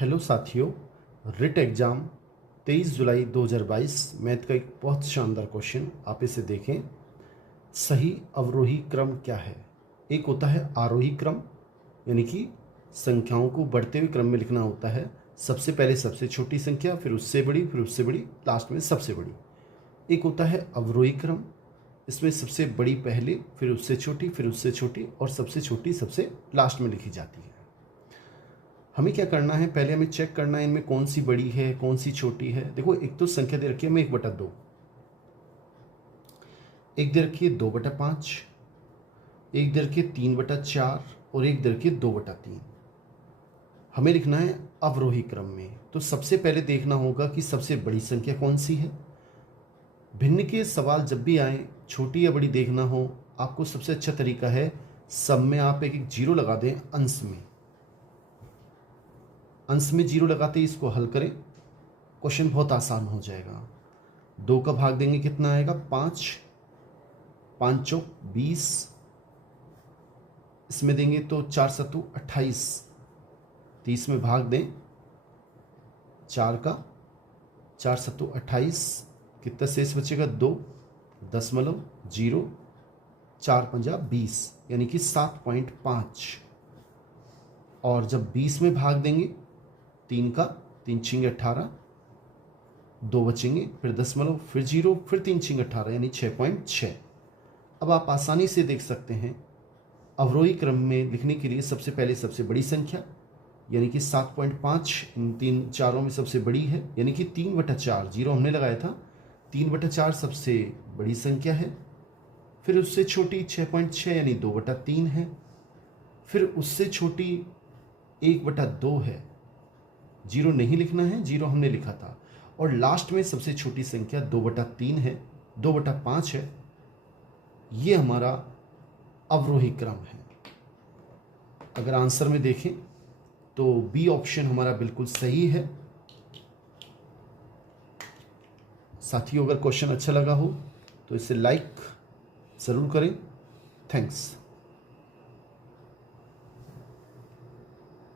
Hello साथियों, writ exam 23 जुलाई 2022 math का एक बहुत शानदार क्वेश्चन। आप इसे देखें। सही अवरोही क्रम क्या है? एक होता है आरोही क्रम, यानी कि संख्याओं को बढ़ते हुए क्रम में लिखना होता है। सबसे पहले सबसे छोटी संख्या, फिर उससे बड़ी, फिर उससे बड़ी, लास्ट में सबसे बड़ी। एक होता है अवरोही क्रम, इसमें सबसे बड़ी पहले, फिर उससे छोटी, फिर उससे छोटी और सबसे छोटी सबसे लास्ट में लिखी जाती है। हमें क्या करना है, पहले हमें चेक करना है इनमें कौन सी बड़ी है कौन सी छोटी है। देखो, एक तो संख्या दे रखी है हमें 1/2, एक दे रखी है 2/5, एक दे रखी है 3/4 और एक दे रखी है 2/3। हमें लिखना है अवरोही क्रम में। तो सबसे पहले देखना होगा कि सबसे बड़ी संख्या कौन सी है। भिन्न के सवाल जब भी आए, छोटी या बड़ी देखना हो, आपको सबसे अच्छा तरीका है सब में आप एक एक जीरो लगा दें। अंश में जीरो लगाते ही इसको हल करें, क्वेश्चन बहुत आसान हो जाएगा। 2 का भाग देंगे कितना आएगा? 5, 5 चौक 20, इसमें देंगे तो 4 सत्तू 28, 30 में भाग दें 4 का, 4 सत्तू 28, कितना शेष बचेगा? 2.0, 4 पंजा 20, यानी कि 7.5। और जब 20 में भाग देंगे 3 का, 3 छिंगे 18, 2 बचेंगे, फिर 10, फिर 0, फिर 3 छिंगे 18, यानी 6.6। अब आप आसानी से देख सकते हैं अवरोही क्रम में लिखने के लिए सबसे पहले सबसे बड़ी संख्या यानी कि 7.5 इन तीन चारों में सबसे बड़ी है, यानी कि 3/4, जीरो हमने लगाया था, 3/4 सबसे बड़ी संख्या है। फिर उससे छोटी 6.6 यानी 2/3 है। फिर उससे छोटी 1/2 है, जीरो नहीं लिखना है, जीरो हमने लिखा था। और लास्ट में सबसे छोटी संख्या 2/3 है, 2/5 है। ये हमारा अवरोही क्रम है। अगर आंसर में देखें तो बी ऑप्शन हमारा बिल्कुल सही है। साथियों, अगर क्वेश्चन अच्छा लगा हो तो इसे लाइक ज़रूर करें। थैंक्स।